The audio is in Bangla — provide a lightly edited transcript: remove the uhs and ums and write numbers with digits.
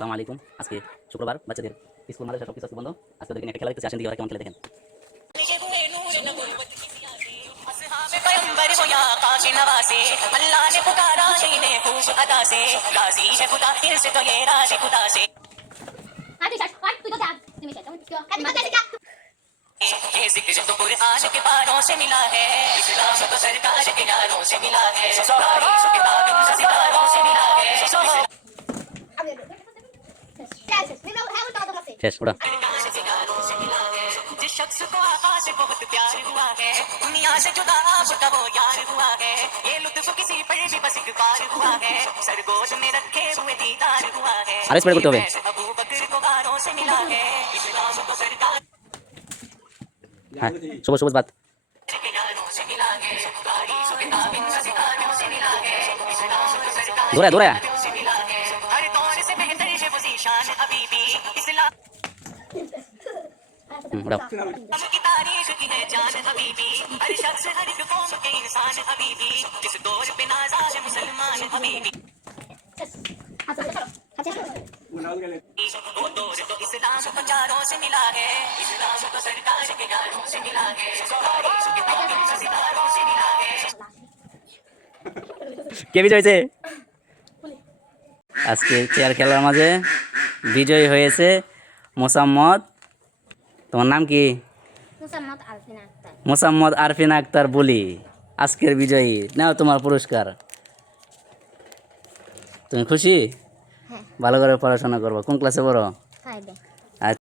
আসসালামু আলাইকুম। আজকে শুক্রবার, বাচ্চাদের স্কুল মাদ্রাসা সব কিছু আজকে বন্ধ। আজকে ওদেরকে নিয়ে একটা খেলা দেখতেছি, আসেন দিকে ওরা কেমন খেলে দেখেন। अल्लाह ने पुकारा इन्हें खूब अदा से राजी है खुदा इनसे तो ये राजी खुदा से ये जिक्र तो कुरान के पारों से मिला है इस्लाम तो सरकार के यारों से मिला है तारीख किताबों से सितारों से मिला है শেষ ওরা। जिस शख्स को आका से बहुत प्यार हुआ है दुनिया से जुदा आपका वो यार हुआ है ये लुत्फ किसी पर भी बस एक बार हुआ है सरगोश में रखे हुए दीदार हुआ है আর স্প্রে করতে হবে। अबू बकर को बारों से मिला है इस्लाम को सरकार হ্যাঁ, সবুজ সবুজ বাত। के यारों से मिला है तारीख किताबों से सितारों से मिला है इस्लाम को सरकार দৌড়ায় দৌড়ায়। से मिला है हर दौर से बेहतर है वो ज़ीशान हबीबी इस्लाम ওরাও। हम की तारीख की है जान हबीबी हर शख्स हर एक कौम के इंसान हबीबी इस दौर पे नाज़ा है मुसलमान हबीबी वो दौर तो इस्लाम को चारों से मिला है इस्लाम को सरकार के यारों से मिला है तारीख किताबों से सितारों से मिला है কে বিজয় হয়েছে? আজকে চেয়ার খেলার মাঝে বিজয়ী হয়েছে মোসাম্মদ। তোমার নাম কি? মোসাম্মদ আরফিনা আক্তার বলি আজকের বিজয়ী। নাও তোমার পুরস্কার। তুমি খুশি? ভালো করে পড়াশোনা করবো। কোন ক্লাসে পড়ো?